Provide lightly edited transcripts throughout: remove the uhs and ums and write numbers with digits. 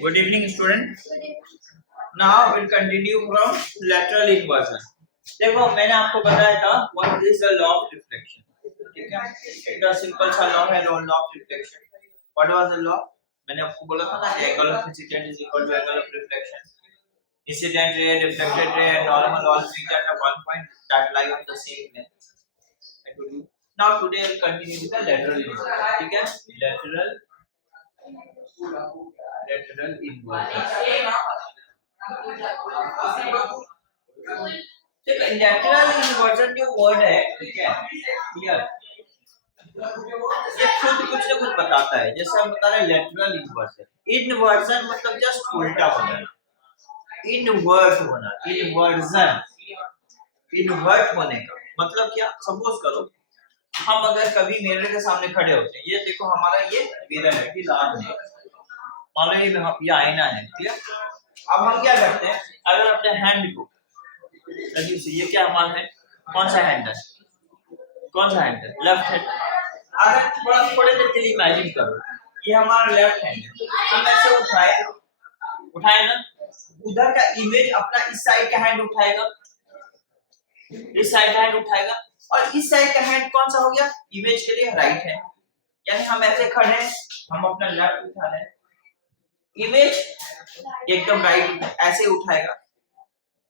Good evening, student. Now we'll continue from lateral inversion. देखो मैंने आपको बताया था what is the law of reflection. ठीक है, एक सिंपल सा लॉ है law of reflection. What was the law? मैंने आपको बोला था ना angle of incident is equal to angle of reflection. Incident ray, reflected ray, and normal all three at one point that lie on the same plane. I told you. Now today we'll continue with the lateral inversion. ठीक है, lateral inversion. देखो lateral inversion जो word है, ठीक है, clear, ये खुद कुछ ना कुछ बताता है। जैसे हम बता रहे हैं लैटरल इन्वर्जन, इन्वर्जन मतलब जस्ट उल्टा होना, इनवर्ट होना, इन्वर्जन इन्वर्ट होने का मतलब क्या। सपोज करो हम अगर कभी मिरर के सामने खड़े होते हैं, ये देखो हमारा ये मिरर है, कि लार्ज है, मान लो ये आईना है, क्लियर। अब हम क्या करते हैं, अगर अपने हैंड को ये क्या हमारा है, कौन सा हैंड है, कौन सा हैंड है, लेफ्ट हैंड। अगर थोड़े देर के लिए इमेजिन करो ये हमारा लेफ्ट हैंड है, हम ऐसे उठाए ना, उधर का इमेज अपना इस साइड का हैंड उठाएगा, इस साइड का हैंड उठाएगा, और इस साइड का हैंड कौन सा हो गया, इमेज के लिए राइट है। यानी हम ऐसे खड़े हैं, हम अपना लेफ्ट उठा रहे हैं, इमेज एकदम राइट ऐसे उठाएगा,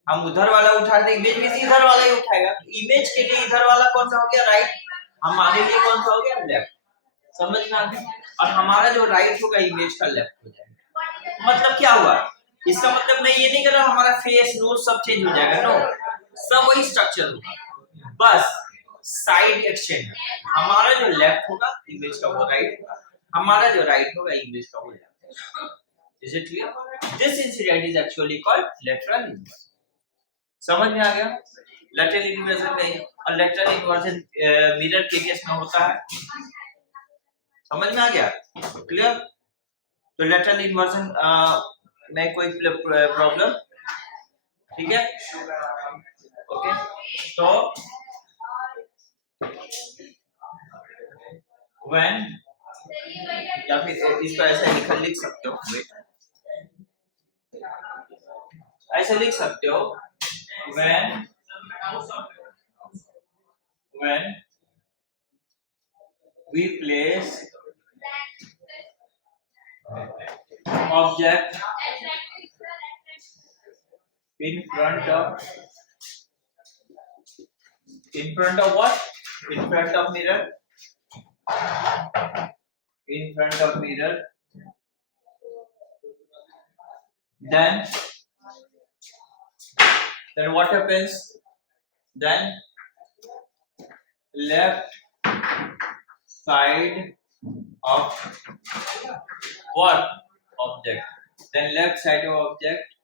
हम उधर वाला उठा रहे, इमेज भी इधर वाला ही उठाएगा। इमेज के लिए इधर वाला कौन सा हो गया, राइट, हमारे लिए कौन सा हो गया, लेफ्ट। समझ में आ गया। और हमारा जो राइट होगा इमेज का लेफ्ट हो जाएगा। मतलब क्या हुआ, इसका मतलब मैं ये नहीं कर रहा हमारा फेस नोज सब चेंज हो जाएगा, नो, सब वही स्ट्रक्चर होगा, बस साइड एक्सचेंज। हमारा जो लेफ्ट होगा इमेज का वो राइट होगा, हमारा जो राइट होगा इमेज का वो left. Is it clear? This incident is actually called lateral inversion. समझ में आ गया lateral inversion में, और lateral inversion मिरर के केस में होता है। समझ में आ गया, क्लियर। तो lateral inversion में कोई प्रॉब्लम, ठीक है, ओके। तो when, या फिर इसको ऐसे लिख सकते हो, ऐसे लिख सकते हो, when we place object in front of what, in front of mirror, in front of mirror, then what happens, then left side of what object, then left side of object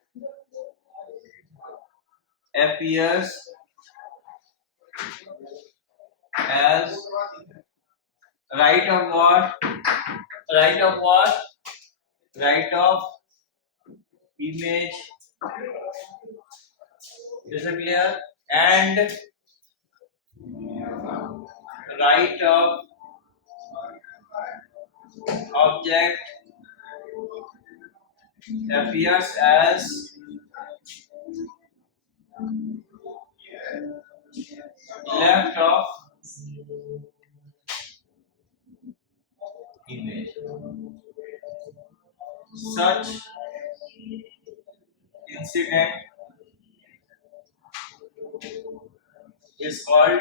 appears as right of what, right of what, right of image. Is it clear? And right of object appears as left of image. Such incident is called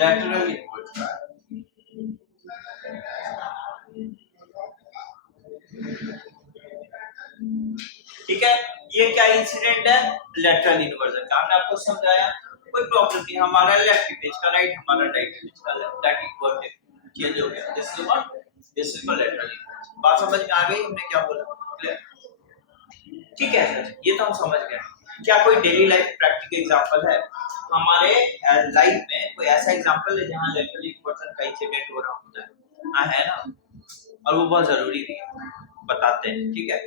lateral inversion. ठीक है, ये क्या incident है, lateral inversion का। हमने आपको समझाया, कोई प्रॉब्लम नहीं, हमारा लेफ्ट इमेज का राइट, हमारा राइट इमेज का लेफ्ट, दैट इक्वल चेंज हो गया। This is what, this is called lateral inversion. बात समझ में आ गई, हमने क्या बोला, क्लियर, ठीक है सर, ये तो हम समझ गए। क्या कोई डेली लाइफ प्रैक्टिकल एग्जांपल है हमारे लाइफ में, कोई ऐसा एग्जांपल है जहां लेटरल इन्वर्जन का इंसिडेंट हो रहा होता है? हां है ना, और वो बहुत जरूरी भी है, बताते हैं, ठीक है,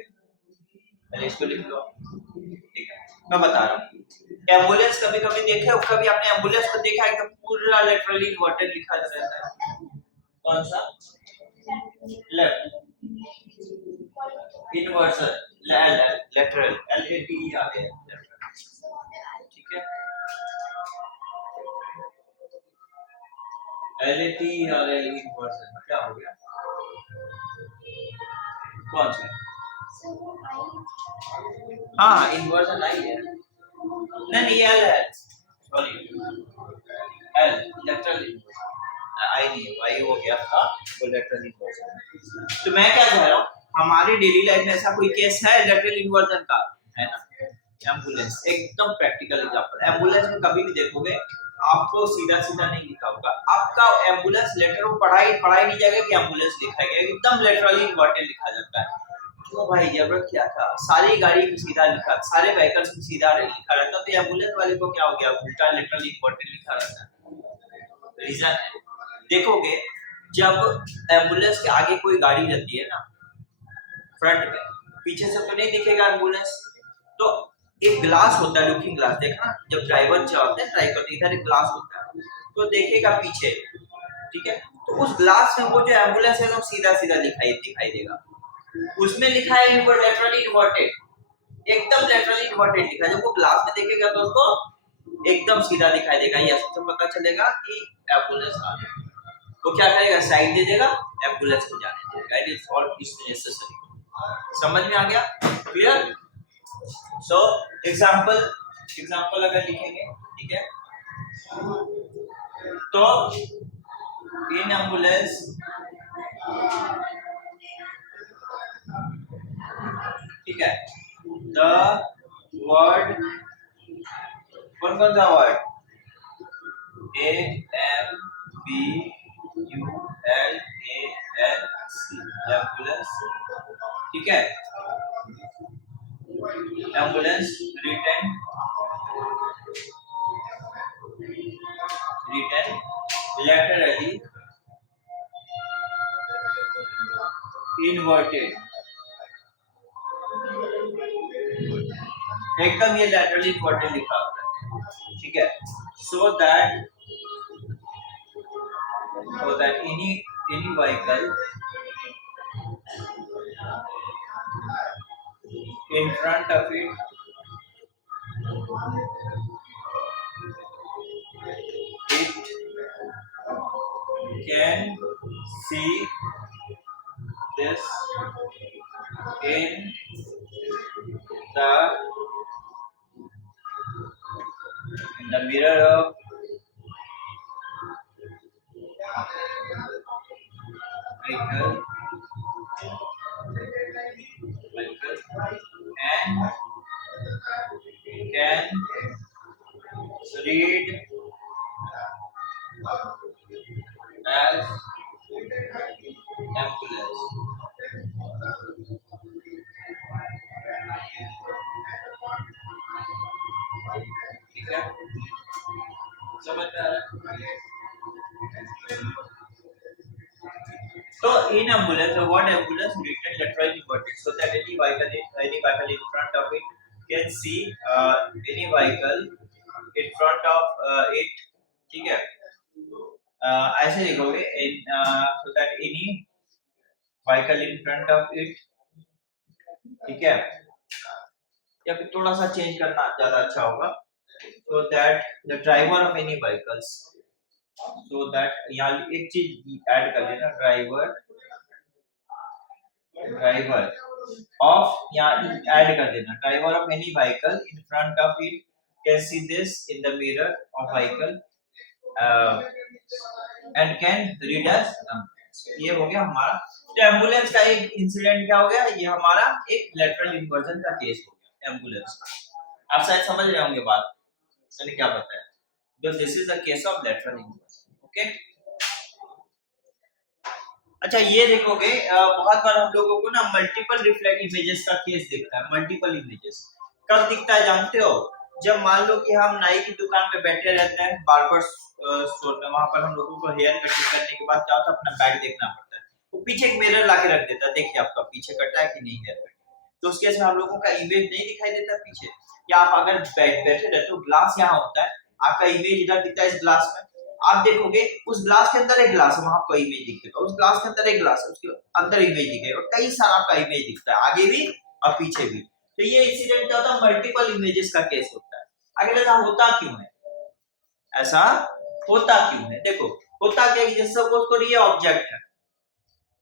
पहले इसको लिख लो, ठीक है। मैं बता रहा हूँ, एम्बुलेंस कभी कभी देखे हो, कभी आपने एम्बुलेंस को देखा है कि पूरा लेटरली इन्वर्टेड लिखा रहता है, कौन सा, लेफ्ट, इन्वर्जन लेटरल, LATERAL, ठीक है। LATERAL इन्वर्जन क्या हो गया, कौन सा? हाँ इन्वर्जन आई है, नहीं एल है, सॉरी एल, लेटरल इन्वर्जन आई नहीं, आई हो गया था वो लेटरल इन्वर्जन। तो मैं क्या कह रहा हूँ, हमारी डेली लाइफ में ऐसा कोई केस है लेटरल इन्वर्जन का, है ना? एम्बुलेंस एकदम प्रैक्टिकल एग्जांपल, एम्बुलेंस में कभी भी देखोगे आपको सीधा सीधा नहीं लिखा होगा, आपका एम्बुलेंस लेटर वो पढ़ाई नहीं जाएगा कि एम्बुलेंस लिखा गया, एकदम लेटरली इन्वर्टेड लिखा जाता है। क्यों भाई, जरूरत क्या था? सारी गाड़ी में सीधा लिखा, सारे व्हीकल्स में सीधा लिखा रहता, तो एम्बुलेंस वाले को क्या हो गया, उल्टा लेटरली इन्वर्टेड लिखा रहता है। रीजन है, देखोगे जब एम्बुलेंस के आगे कोई गाड़ी रहती है ना, फ्रंट में, पीछे से तो नहीं दिखेगा एम्बुलेंस, तो एक ग्लास होता है, लुकिंग ग्लास, देखना जब ड्राइवर चलाते हैं ड्राइवर तो इधर एक ग्लास होता है, तो देखेगा पीछे, ठीक है, तो उस ग्लास में वो जो एम्बुलेंस है तो सीधा सीधा दिखाई देगा, उसमें लिखा है लेटरली इन्वर्टेड, एकदम लेटरली इन्वर्टेड लिखा है, जब वो ग्लास में देखेगा तो उसको एकदम सीधा दिखाई देगा, ये सबसे पता चलेगा कि एम्बुलेंस आ रही है। वो क्या करेगा, साइड दे देगा, एम्बुलेंस को जाने देगा, it is all is necessary. समझ में आ गया, क्लियर? सो एग्जांपल अगर लिखेंगे, ठीक है, तो इन एम्बुलेंस, ठीक है, द वर्ड, कौन कौन सा वर्ड, AMBULANCE, एम्बुलेंस, ठीक है, एम्बुलेंस रिटन laterally inverted, एकदम ये laterally inverted लिखा होता है, ठीक है, so that any vehicle in front of it can see this in the mirror of vehicle and can read as ambulance, ठीक है, समझ में आ रहा है? तो in ambulance, the word ambulance written laterally inverted so that any vehicle in front of it can see any vehicle in front of it, ठीक है, ऐसे लिखोगे in so that any vehicle in front of it, ठीक है, या फिर थोड़ा सा चेंज करना ज्यादा अच्छा होगा, so that the driver of any vehicles, so that यहाँ एक चीज ऐड कर लेना, ड्राइवर ऑफ, यहाँ ऐड कर देना, driver of any vehicle in front of it can see this in the mirror of vehicle and can read us, ये हो गया हमारा। तो एम्बुलेंस का एक इंसिडेंट क्या हो गया, ये हमारा एक लेटरल इन्वर्जन का केस हो गया एम्बुलेंस का। आप शायद समझ रहे होंगे बात, मैंने क्या बताया, तो this is the case of lateral inversion, okay. अच्छा ये देखोगे बहुत बार हम लोगों को ना मल्टीपल रिफ्लेक्ट इमेजेस का केस दिखता है, मल्टीपल इमेजेस कब दिखता है जानते हो, जब मान लो कि हम नाई की दुकान में बैठे रहते हैं, बार्बर स्टोर में, वहां पर हम लोगों को हेयर कटिंग करने के बाद क्या होता है, अपना बैग देखना पड़ता है, वो पीछे एक मिरर ला के रख देता है, देखिए आपका पीछे कटा है कि नहीं हेयर कटिंग, तो उसके से हम लोगों का इमेज नहीं दिखाई देता पीछे, या आप अगर बैठे रहते हो, ग्लास यहाँ होता है, आपका इमेज इधर दिखता है इस ग्लास में, आप देखोगे उस ग्लास के अंदर एक ग्लास है, वहां आपको इमेज दिखेगा, उस ग्लास के अंदर एक ग्लास है, उसके अंदर इमेज दिखेगा, कई सारा आपका इमेज दिखता है, आगे भी और पीछे भी। तो ये इंसिडेंट क्या होता है, मल्टीपल इमेजेस का केस होता है। आगे ऐसा होता क्यों है, ऐसा होता क्यों है, देखो होता क्या है, जैसे सपोज करो ये ऑब्जेक्ट है,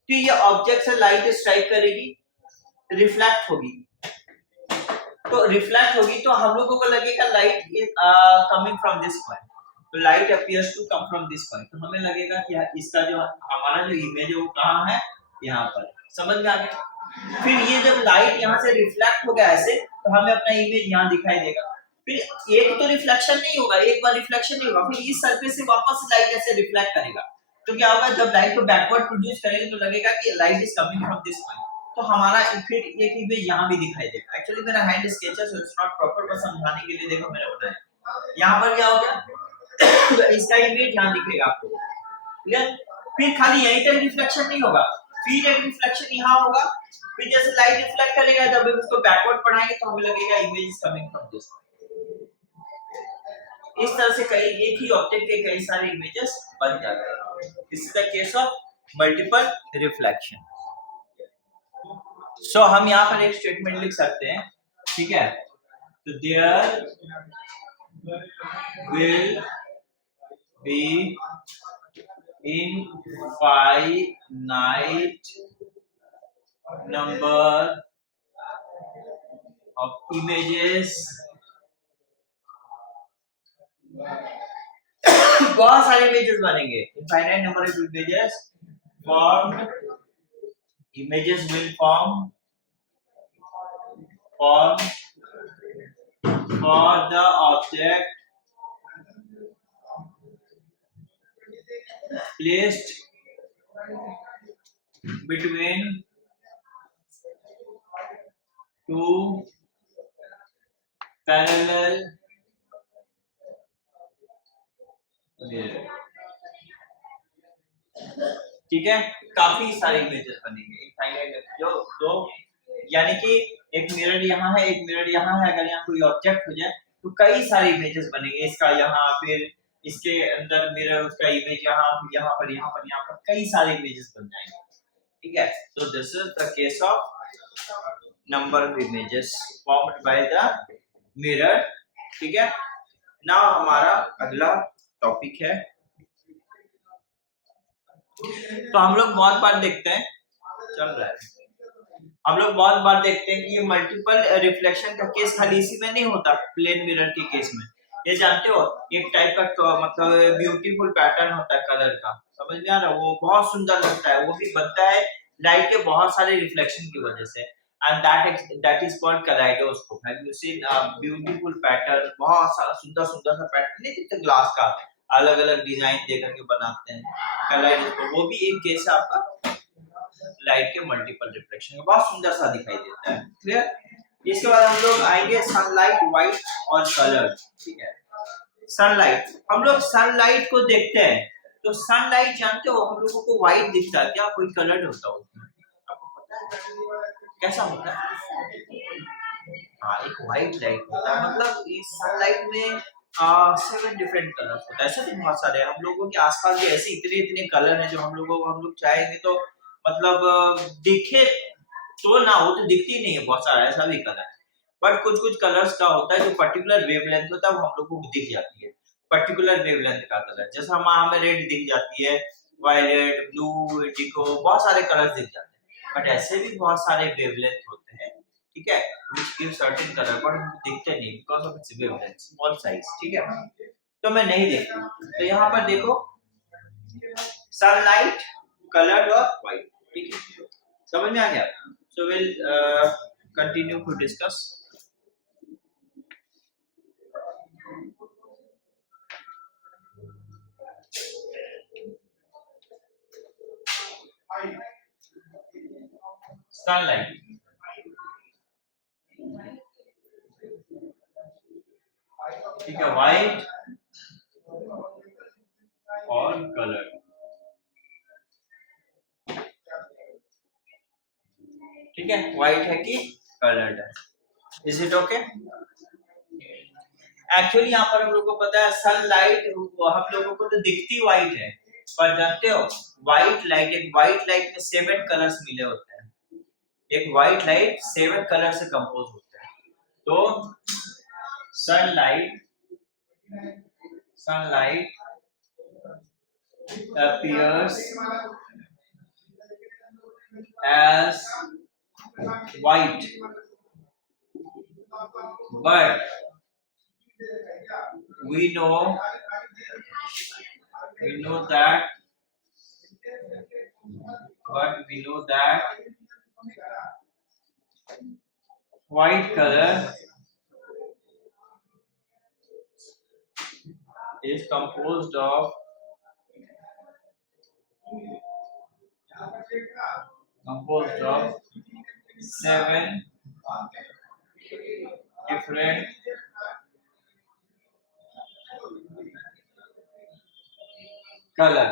तो ये ऑब्जेक्ट से लाइट स्ट्राइक करेगी, रिफ्लेक्ट होगी, तो रिफ्लेक्ट होगी तो हम लोगों को लगेगा light is coming from this point, तो light appears to come from this point, तो हमें लगेगा कि इसका जो हमारा जो इमेज है वो कहां है, यहाँ पर, समझ में आ गया। फिर ये जब लाइट यहाँ से रिफ्लेक्ट होगा ऐसे, तो हमें अपना इमेज यहाँ दिखाई देगा, फिर एक तो रिफ्लेक्शन नहीं होगा, एक बार रिफ्लेक्शन नहीं होगा, फिर इस सरफेस से वापस लाइट ऐसे रिफ्लेक्ट करेगा, तो क्या होगा, जब लाइट को बैकवर्ड प्रोड्यूस करेंगे तो लगेगा कि light is coming from this point, तो हमारा फिर एक इमेज यहाँ भी दिखाई देगा। एक्चुअली मेरा हैंड स्केच है सो इट्स नॉट प्रॉपर, बस समझाने के लिए देखो मैंने बनाया। यहाँ पर क्या हो गया तो इसका इमेज यहाँ दिखेगा आपको, क्लियर। फिर खाली यहीं तक रिफ्लेक्शन नहीं होगा, फिर एक रिफ्लेक्शन यहाँ होगा, फिर जैसे लाइट रिफ्लेक्ट करेगा जब उसको बैकवर्ड पढ़ाएंगे तो हमें लगेगा image is coming from this. इस तरह से कई एक ही ऑब्जेक्ट के कई सारे इमेजेस बन जाते हैं। This is the case of multiple reflection. So हम यहाँ पर एक स्टेटमेंट लिख सकते हैं, ठीक है, तो there will be infinite number of images, बहुत सारे इमेजेस बनेंगे, infinite number of images form, images will form for the object placed between two parallel mirror, ठीक है। काफी सारे इमेजेस बनेंगे इनफाइनाइट, जो दो यानी कि एक मिरर यहाँ है, एक मिरर यहाँ है, अगर यहाँ कोई ऑब्जेक्ट हो जाए तो कई सारे इमेजेस बनेंगे, इसका यहाँ, फिर इसके अंदर मिरर, उसका इमेज यहाँ, फिर यहाँ पर, यहाँ पर, यहाँ पर, कई सारे इमेजेस बन जाएंगे, ठीक है। तो this is the case of number of images formed by the mirror, ठीक है। नाउ हमारा अगला टॉपिक है, तो हम लोग बहुत बार देखते हैं, चल रहा है, हम लोग बहुत बार देखते हैं कि ये मल्टीपल रिफ्लेक्शन का केस खाली इसी में नहीं होता, प्लेन मिरर के केस में, ये जानते हो एक टाइप का मतलब ब्यूटीफुल पैटर्न होता है कलर का, समझ में आ रहा है, वो बहुत सुंदर लगता है, वो भी बनता है लाइट के बहुत सारे रिफ्लेक्शन की वजह से, and that is called kaleidoscope. Have you seen beautiful pattern, बहुत सारा सुंदर सुंदर सा पैटर्न नहीं दिखता ग्लास का, अलग अलग डिजाइन देकर के बनाते हैं कलेइडोस्कोप, वो भी एक केस है आपका लाइट के मल्टीपल रिफ्लेक्शन, बहुत सुंदर सा दिखाई देता है, क्लियर। इसके बाद हम लोग आएंगे सनलाइट, व्हाइट और कलर, ठीक है। सनलाइट, हम लोग सनलाइट को देखते हैं, तो सनलाइट जानते हो हम लोगों को व्हाइट दिखता है, क्या कोई कलर होता है उसमें, आपको पता है कैसा होता है? हाँ, एक व्हाइट लाइट होता है, मतलब इस सनलाइट में 7 डिफरेंट कलर्स होता है, ऐसे तो बहुत सारे हैं, हम लोगों के आसपास भी ऐसे इतने इतने कलर हैं जो हम लोग चाहेंगे तो मतलब दिखे तो ना हो, तो दिखती नहीं है, बहुत सारा ऐसा भी कलर है, बट कुछ कुछ कलर्स का होता है जो पर्टिकुलर वेवलेंथ होता है वो हम लोगों को दिख जाती है, पर्टिकुलर वेवलेंथ का कलर, जैसे हमें रेड दिख जाती है, वायलेट, ब्लू, इंडिगो, बहुत सारे कलर्स दिख जाते हैं, बट ऐसे भी बहुत सारे वेवलेंथ होते हैं, ठीक है, which give certain color but हमको दिखते नहीं because of its wavelength, small size, ठीक है, तो मैं नहीं देखता। तो यहाँ पर देखो सनलाइट, कलर्ड और व्हाइट, ठीक है, समझ में आ गया। So will continue to discuss. Sunlight, ठीक है, व्हाइट और कलर, ठीक है, व्हाइट है कि कलर्ड है, इज इट ओके? एक्चुअली यहाँ पर हम लोग को पता है सनलाइट हम लोगों को तो दिखती व्हाइट है, पर जानते हो व्हाइट लाइट, एक व्हाइट लाइट में 7 कलर्स मिले होते हैं। एक व्हाइट लाइट 7 कलर से कंपोज होता है। तो sunlight appears as white, but we know that white color is composed of seven different color।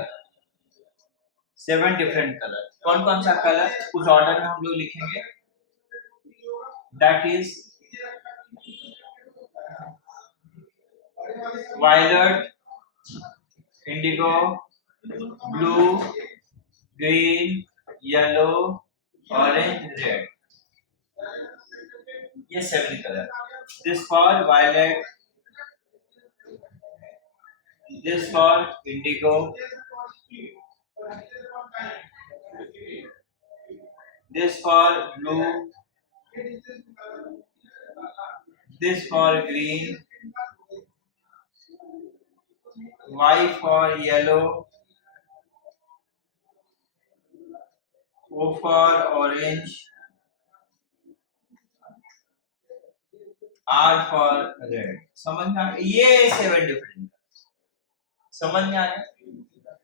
7 different colour. कौन कौन सा कलर उस ऑर्डर में हम लोग लिखेंगे, that is violet, indigo, blue, green, yellow, orange, red, ये 7 colour. This for violet, this for indigo, this for blue, this for green, Y for yellow, O for orange, R for red। समझ में आ गया? ये 7 different समझ में आ गया।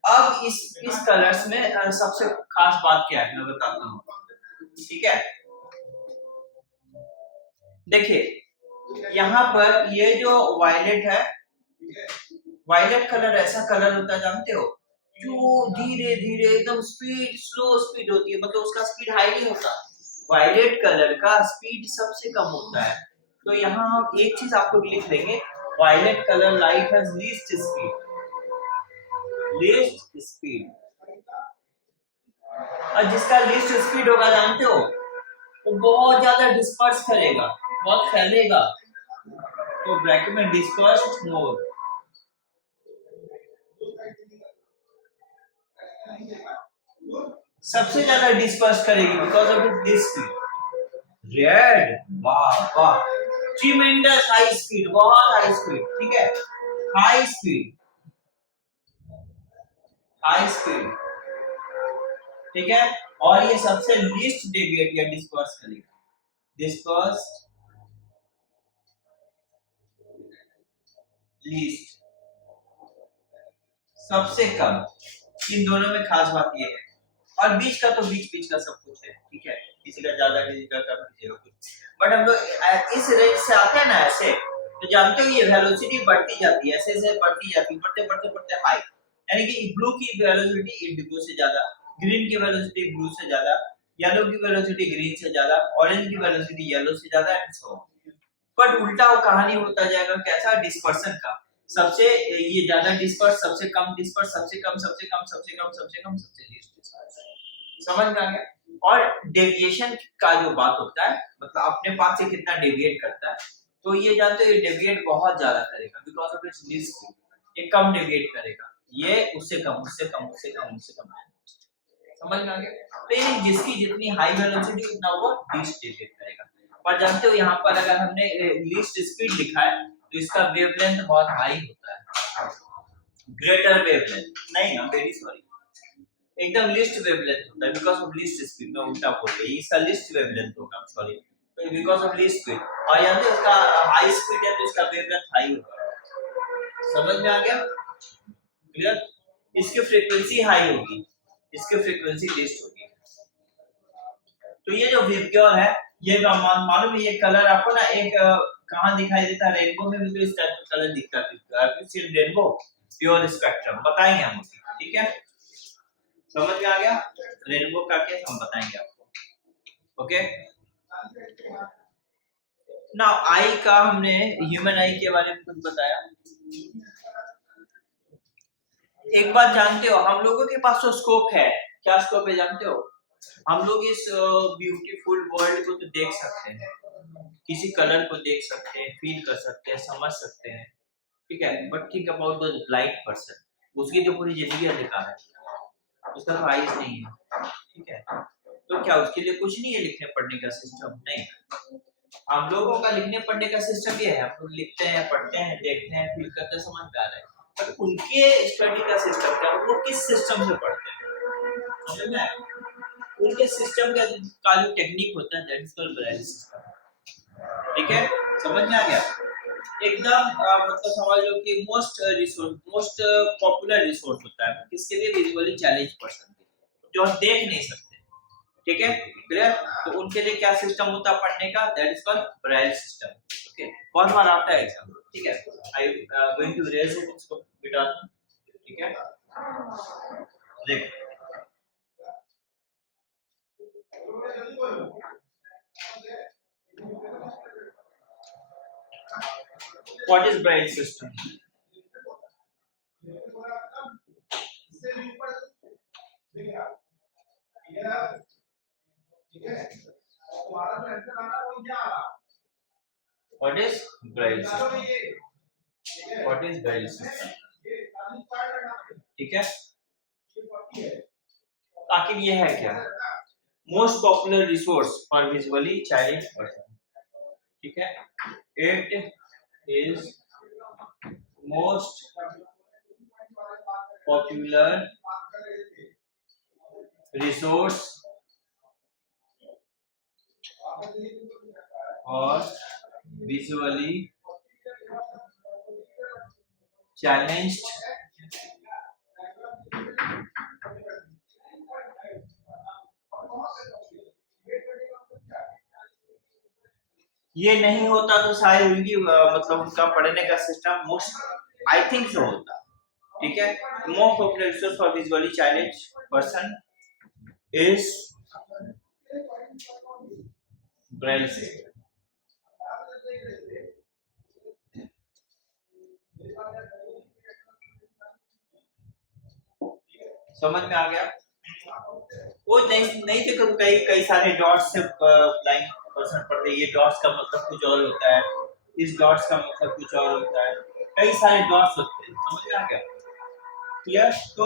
अब इस कलर्स में सबसे खास बात क्या है मैं बताता हूँ, ठीक है। देखिए यहाँ पर ये जो वायलेट है, वायलेट कलर ऐसा कलर होता है जानते हो, जो धीरे धीरे एकदम स्लो स्पीड होती है, मतलब उसका स्पीड हाई नहीं होता। वायलेट कलर का स्पीड सबसे कम होता है। तो यहाँ हम एक चीज आपको लिख देंगे, violet colour light has least speed. और जिसका लीस्ट स्पीड होगा जानते हो, वो बहुत ज्यादा डिस्पर्स करेगा, बहुत फैलेगा। तो ब्रैकेट में डिस्पर्स्ड मोर, सबसे ज्यादा डिस्पर्स करेगी because of its least speed. Red, वाह वाह, ट्रिमेंडस हाई स्पीड, बहुत हाई स्पीड, ठीक है, हाई स्पीड, ठीक है। और ये सबसे लीस्ट डेविएट या डिस्पर्स करेगा, डिस्पर्स्ड लीस्ट, सबसे कम। इन दोनों में खास बात ये है। और बीच का तो बीच का सब कुछ है, ठीक है, किसी का ज्यादा किसी का कम किसी का कुछ। बट हम लोग इस रेंज से आते हैं ना ऐसे, तो जानते हो ये वेलोसिटी बढ़ती जाती है, ऐसे ऐसे बढ़ती जाती है, बढ़ते हाई। यानी कि ब्लू की वेलोसिटी इंडिगो से ज्यादा, ग्रीन की वेलोसिटी ब्लू से ज्यादा, येलो की वेलोसिटी ग्रीन से ज्यादा, ऑरेंज की वेलोसिटी येलो से ज्यादा, एंड सो ऑन। बट उल्टा वो कहानी होता जाएगा कैसा, डिस्पर्सन का। सबसे ये ज्यादा डिस्पर्स, सबसे कम डिस्पर्स, सबसे कम, सबसे कम, सबसे कम, सबसे कम, सबसे लीस्ट डिस्पर्स। समझ में आ गया। और डेविएशन का जो बात होता है, मतलब अपने पास से कितना डेविएट करता है, तो ये जानते हो ये डेविएट बहुत ज्यादा करेगा बिकॉज ऑफ इट्स लीस्ट, ये कम डेविएट करेगा, ये उससे कम, उससे कम, उससे कम, उससे कम। समझ में आ गया। तो ये जिसकी जितनी हाई वेलोसिटी उतना वो लीस्ट डेविएट करेगा। पर जानते हो यहाँ पर अगर हमने लीस्ट स्पीड लिखा है तो इसका वेवलेंथ बहुत हाई होता है, ग्रेटर वेवलेंथ नहीं, आई एम वेरी सॉरी, एकदम लीस्ट वेवलेंथ होता है बिकॉज़ ऑफ लीस्ट स्पीड। मैं उल्टा बोल गया, इसका लीस्ट वेवलेंथ होगा, sorry, because of least speed. और यहाँ पे इसका हाई स्पीड है तो इसका वेवलेंथ हाई होगा। समझ में आ गया, क्लियर। इसकी फ्रीक्वेंसी हाई होगी, इसकी फ्रीक्वेंसी लीस्ट होगी। तो ये जो विबग्योर है, ये मालूम है, ये कलर आपको ना एक कहां दिखाई देता है, रेनबो में भी तो इस टाइप का कलर दिखता है। आप सिर्फ रेनबो प्योर स्पेक्ट्रम बताएंगे हम, ठीक है, समझ में आ गया। रेनबो का केस हम बताएंगे आपको, ओके। ना आई का हमने ह्यूमन आई के बारे में कुछ बताया। एक बात जानते हो, हम लोगों के पास तो स्कोप है। क्या स्कोप है जानते हो? हम लोग इस ब्यूटीफुल वर्ल्ड को तो देख सकते हैं, किसी कलर को देख सकते हैं, फील कर सकते हैं, समझ सकते हैं, ठीक है। But think about the blind person, उसकी तो पूरी जिंदगी अंधकार है, उसका तो आइज नहीं है, ठीक है। तो क्या उसके लिए कुछ नहीं है लिखने पढ़ने का सिस्टम? नहीं। हम लोगों का लिखने पढ़ने का सिस्टम ये है, हम लोग लिखते हैं, पढ़ते हैं, देखते हैं, फील करते हैं, समझ में आ रहा है। पर उनके स्टडी का सिस्टम क्या, वो किस सिस्टम से पढ़ते हैं, समझ में आया? उनके सिस्टम का जो टेक्निक होता है that is called Braille system, ठीक है। समझ में आ गया? एकदम मतलब समझ लो कि most resource, most popular resource होता है किसके लिए? विजुअली चैलेंज पर्सन के लिए, जो हम देख नहीं सकते, ठीक है। क्लियर? तो उनके लिए क्या सिस्टम होता है पढ़ने का? That is called Braille system, okay. बहुत बार आता है एग्जाम, ठीक है। I going to erase it, इसको मिटा दूं, ठीक है। देख, what is Braille system? What is Braille system? What is Braille system? ठीक है। आखिर ये है क्या? Most popular resource for visually challenge person, ठीक है। It is most popular resource और विजुअली चैलेंज्ड ये नहीं होता तो शायद उनकी मतलब उनका पढ़ने का system most I think so होता, ठीक है। Most popular resource for visually challenge person is Braille system. समझ में आ गया? वो नहीं नहीं देखो, कई कई सारे डॉट्स से ब्लाइंड पर्सन पढ़ते हैं, ये डॉट्स का मतलब कुछ और होता है, इस डॉट्स का मतलब कुछ और होता है, कई सारे डॉट्स होते हैं, समझ में आ गया? क्लियर? तो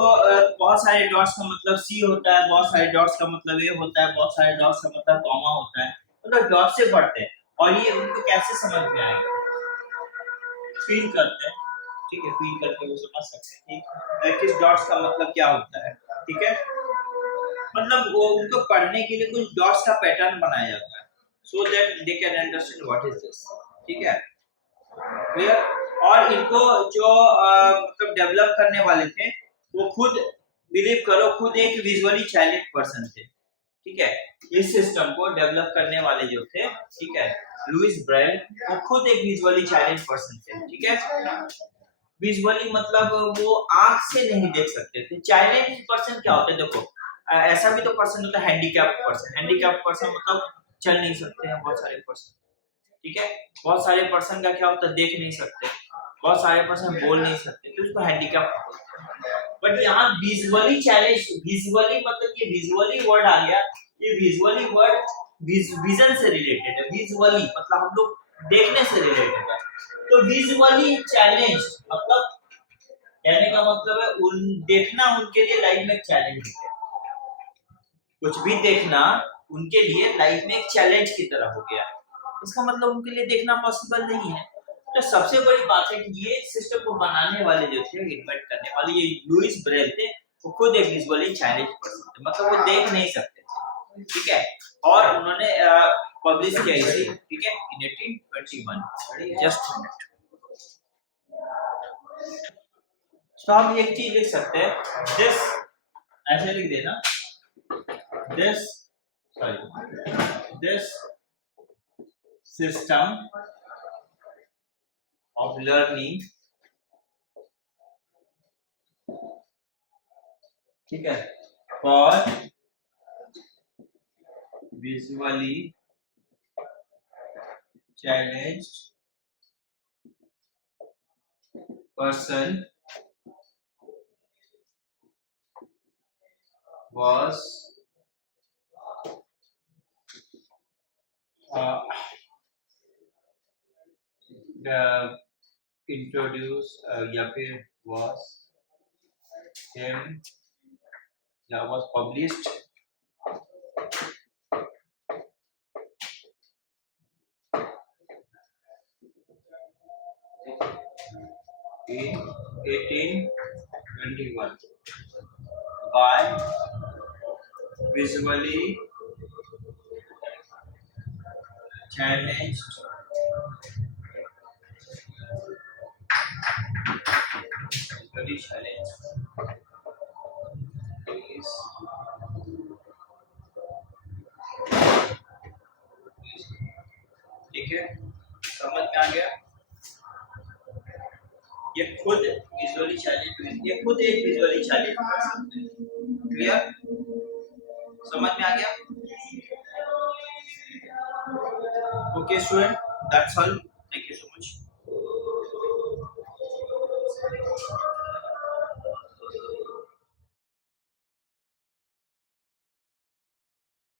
बहुत सारे डॉट्स का मतलब सी होता है, बहुत सारे डॉट्स का मतलब ए होता है, बहुत सारे डॉट्स का मतलब कॉमा होता है, मतलब डॉट से पढ़ते हैं। और ये उनको कैसे समझ में आएगा? फील करते हैं, ठीक है। फील करके वो समझ सकते हैं कि किस डॉट्स का मतलब क्या होता है, ठीक है। मतलब वो उनको पढ़ने के लिए कुछ डॉट्स का पैटर्न बनाया जाता है, so that they can understand what is this, ठीक है। क्लियर? और इनको जो मतलब डेवलप करने वाले थे, वो खुद बिलीव करो, खुद एक विजुअली चैलेंज पर्सन थे, ठीक है। इस सिस्टम को डेवलप करने वाले जो थे, ठीक है, लुइस ब्रेल, वो खुद एक विजुअली चैलेंज पर्सन थे, ठीक है। विजुअली मतलब वो आंख से नहीं देख सकते थे। चैलेंज पर्सन क्या होता है? देखो, ऐसा भी तो पर्सन होता है हैंडीकैप पर्सन। हैंडीकैप पर्सन मतलब चल नहीं सकते हैं बहुत सारे पर्सन, ठीक है। बहुत सारे पर्सन का क्या होता है? देख नहीं सकते, बहुत सारे पर्सन बोल नहीं सकते, तो उसको हैंडीकैप। बट यहाँ विजुअली चैलेंज, विजुअली मतलब ये विजुअली वर्ड आ गया, ये विजुअली वर्ड विजन से रिलेटेड है। विजुअली मतलब हम लोग देखने से रिलेटेड है, तो विजुअली चैलेंज मतलब कहने का मतलब है उन देखना उनके लिए लाइफ में एक चैलेंज है। कुछ भी देखना उनके लिए लाइफ में एक चैलेंज की तरह हो गया, इसका मतलब उनके लिए देखना पॉसिबल नहीं है। तो सबसे बड़ी बात है कि ये सिस्टम को बनाने वाले जो थे, इन्वेंट करने वाले, ये लुइस ब्रेल थे, वो खुद एक विजुअली चैलेंज पर्सन थे, मतलब वो देख नहीं सकते थे, ठीक है। और उन्होंने पब्लिश किया इसे, ठीक है, इन 1821। Just minute. तो हम एक चीज लिख सकते हैं, दिस, ऐसे लिख देना, this, sorry, this system of learning, ठीक है, for visually challenged person was uh, the introduced या फिर was him या was published in 1821 by visually challenged visually challenged is ठीक है समझ में आ गया ये खुद विजुअली चैलेंज ये खुद एक विजुअली चैलेंज पर्सन है क्लियर समझ में आ गया ओके स्टूडेंट दैट्स ऑल